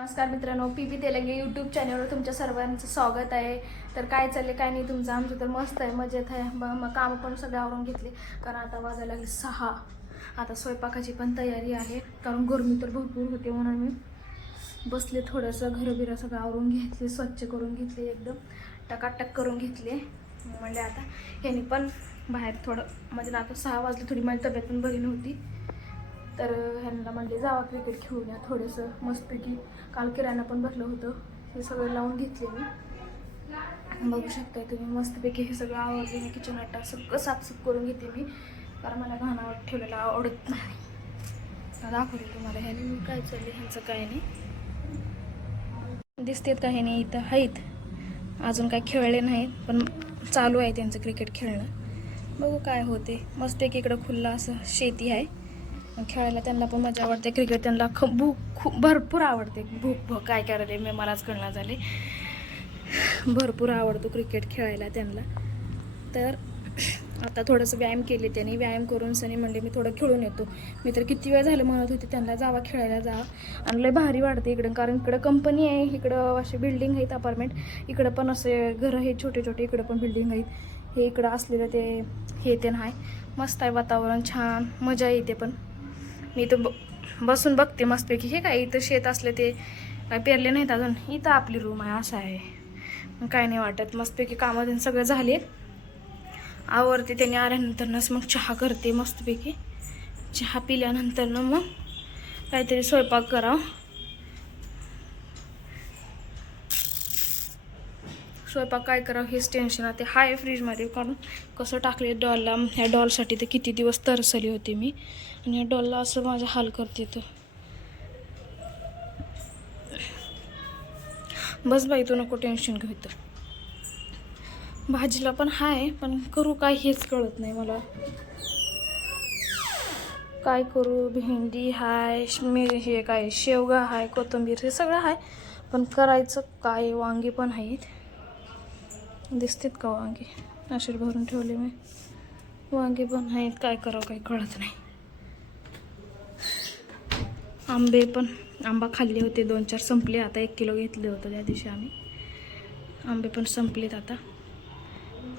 नमस्कार मित्रांनो P P Telange YouTube चॅनलवर तुमच्या सर्वांचं स्वागत आहे. तर काय चालले काय नाही तुमचं आमचं तर मस्त आहे मजेत आहे. मग मग कामं पण सगळे आवरून घेतले. कारण आता वाजायला लागले सहा. आता स्वयंपाकाची पण तयारी आहे. कारण गरमी तर भरपूर होते म्हणून मी बसले थोडंसं घरं बिरं सगळं आवरून घेतले स्वच्छ करून घेतले एकदम. टकाटक करून घेतले. म्हणजे आता ह्यानी पण बाहेर थोडं म्हणजे आता सहा वाजले थोडी माझी तब्येत पण बरी नव्हती. तर ह्यांना म्हणले जावा क्रिकेट खेळून या थोडंसं. मस्तपैकी काल किराणा पण भरलं होतं. हे सगळं लावून घेतले मी. बघू शकताय तुम्ही मस्तपैकी हे सगळं आवडले मी किचन आटा सगळं साफसूफ करून घेते मी. कारण मला घाणावर ठेवलेलं आवडत नाही. दाखवते तुम्हाला ह्याने मी काय चालले ह्यांचं काय नाही. दिसतेत का ह्याने इथं? आहेत अजून काय खेळले नाहीत पण चालू आहे त्यांचं क्रिकेट खेळणं. बघू काय होते. मस्त एक इकडं खुल्लं असं शेती आहे. खेळायला त्यांना पण मजा आवडते. क्रिकेट त्यांना ख भूक खूप भरपूर आवडते. भूक भूक काय करायला मी मलाच कळणार झाले. भरपूर आवडतो क्रिकेट खेळायला त्यांना. तर आता थोडंसं व्यायाम केले त्यांनी. व्यायाम करून सनी म्हणले मी थोडं खेळून येतो. मी तर किती वेळ झालं म्हणत होते त्यांना जावा खेळायला जावा आणि लय भारी वाटते इकडं कारण इकडं कंपनी आहे इकडं असे बिल्डिंग आहेत अपार्टमेंट इकडं पण असे घरं आहेत छोटे छोटे. इकडं पण बिल्डिंग आहेत. हे इकडं असलेलं ते हे ते आहे मस्त आहे वातावरण छान. मजा येते पण. मी इथं ब बसून बघते मस्तपैकी. हे काय इथं शेत असले ते काय पेरले नाहीत अजून? इथं आपली रूम आहे असं आहे. मग काय नाही वाटत. मस्तपैकी कामातून सगळं झाले. आवरते त्यांनी आल्यानंतरनंच मग चहा करते मस्तपैकी. चहा पिल्यानंतरनं मग काहीतरी स्वयंपाक करावं. स्वयंपाक काय करावं हेच टेन्शन आहे ते हाय फ्रीजमध्ये कारण कसं टाकले डॉलला ह्या डॉलसाठी तर किती दिवस तरसली होती मी. आणि या डॉलला असं माझा हाल करते तर. बस बाई तू नको टेन्शन घेऊ तर भाजीला पण हाय पण करू काय हेच कळत नाही मला. काय करू? भेंडी हाय मिर हे काय शेवगा हाय कोथिंबीर हे सगळं हाय. पण करायचं काय? वांगे पण आहेत. दिसतात का वांगे? असे भरून ठेवले मी. वांगे पण आहेत काय करावं काही कळत नाही. आंबे पण आंबा खाल्ले होते दोन चार संपले. आता एक किलो घेतले होतं त्या दिवशी आम्ही. आंबे पण संपलेत आता.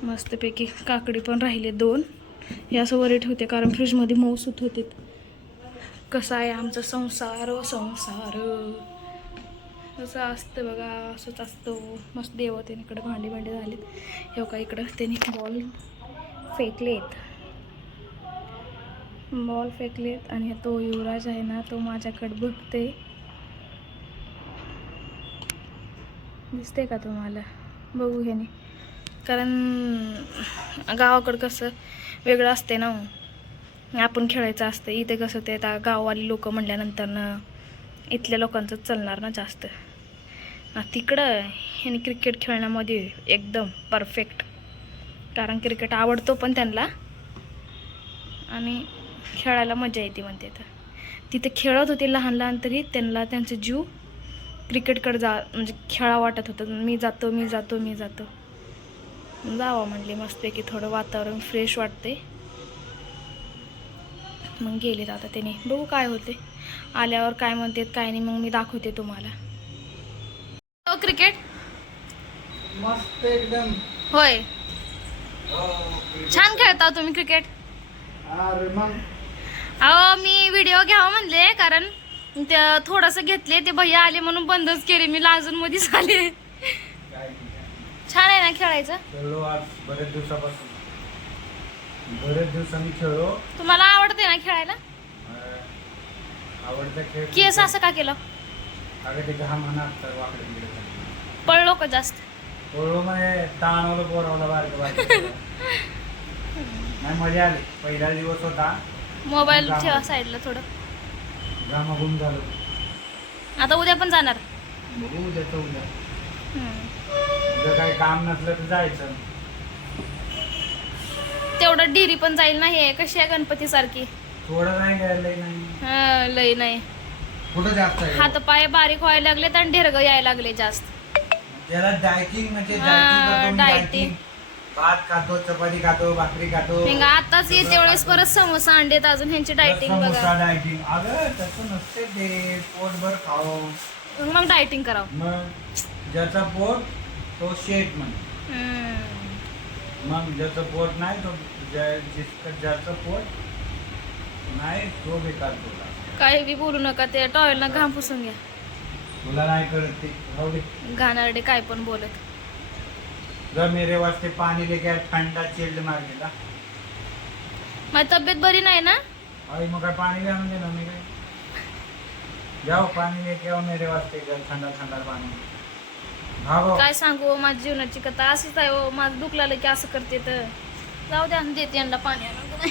मस्तपैकी काकडी पण राहिले दोन. हे असं वरे ठेवते कारण फ्रीजमध्ये मऊ सुत होते. कसा आहे आमचा संसार संसार. असं असतं बघा असंच असतो. मस्त देव इकडं भांडी भांडी झालीत. हे का इकडं त्यांनी बॉल फेकलेत. बॉल फेकलेत आणि तो युवराज आहे ना तो माझ्याकडे बघते दिसते का तुम्हाला? बघू ह्याने कारण गावाकडं कसं वेगळं असते ना हो. आपण खेळायचं असतं इथे कसं ते आता गाववाली लोक म्हणल्यानंतरनं इथल्या लोकांचं चालणार ना जास्त. तिकडं ह्याने क्रिकेट खेळण्यामध्ये एकदम परफेक्ट कारण क्रिकेट आवडतो पण त्यांना आणि खेळायला मजा येते म्हणते तर तिथे खेळत होते लहान लहान तरी त्यांना त्यांचं जीव क्रिकेटकडे जा म्हणजे खेळा वाटत होतं मी जातो मी जातो मी जातो जावा म्हणले मस्तपैकी थोडं वातावरण फ्रेश वाटते मग गेले आता त्याने बघू काय होते आल्यावर काय म्हणतात काय नाही मग मी दाखवते तुम्हाला क्रिकेट? मस्त एकदम. होय. छान खेळता हो तुम्ही क्रिकेट? अरे मग. अहो मी व्हिडिओ घ्यावा म्हणले कारण ते थोडंसं घेतले ते भैया आले म्हणून बंदच केले मी लाजून मध्येच आले. छान आहे ना खेळायचं? खेळलो आज बरेच दिवसापासून. बरेच दिवसांनी खेळलो. तुम्हाला आवडते ना खेळायला? अं, आवडता खेळ केस असं का केलं? अगं ते घाम म्हणा तर वाकडे तिकडे पळलो का जास्त? म्हणजे ताणवलं पोरवलं बारकं बारकं नाही मजा आली. पहिला दिवस होता. मोबाईल ठेवा साईडला थोडं. घामाघूम झालो. आता उद्या पण जाणार? बघू उद्याचं उद्या. हम्म. काही काम नसलं तर जायचं. तेवढं डिरी पण जाईल ना हे. कशी आहे गणपती सारखी थोडं नाही नाही. लय नाही. कुठं जास्त आहे? हात पाय बारीक व्हायला लागले आणि ढेरग यायला लागले जास्त. त्याला डायटिंग म्हणजे हा, डायटिंग करतो dieting. भात खातो चपाती खातो भाकरी खातो. आताच येते वेळेस परत समोसा अंडेत अजून ह्यांची डायटिंग बघा. डायटिंग. अगं तसं नसते ते पोटभर खाओ मग डायटिंग करावं. मग ज्याचा पोट तो शेट म्हण. हम्म. मग ज्याचं पोट नाही तो ज्या जिसका ज्याचं पोट नाही तो बेकार तुला काही बी बोलू नका ते टॉयलना घाम पुसून घ्या. तुला नाही कळत ते राहू दे. घाणारडे काय पण बोलत. जर मेरे वास्ते पानी लेके आए ठंडा चिल्ड मार माझी तब्येत बरी नाही ना? मग काय पानी भी आणून देणार मी काय? जाओ लेके आओ मेरे वास्ते घर भागो. काय सांगू माझी जीवनाची कथा असंच आहे हो माझं दुखलं की असं करते तर. जाऊ द्या देते यांना पाणी आणून.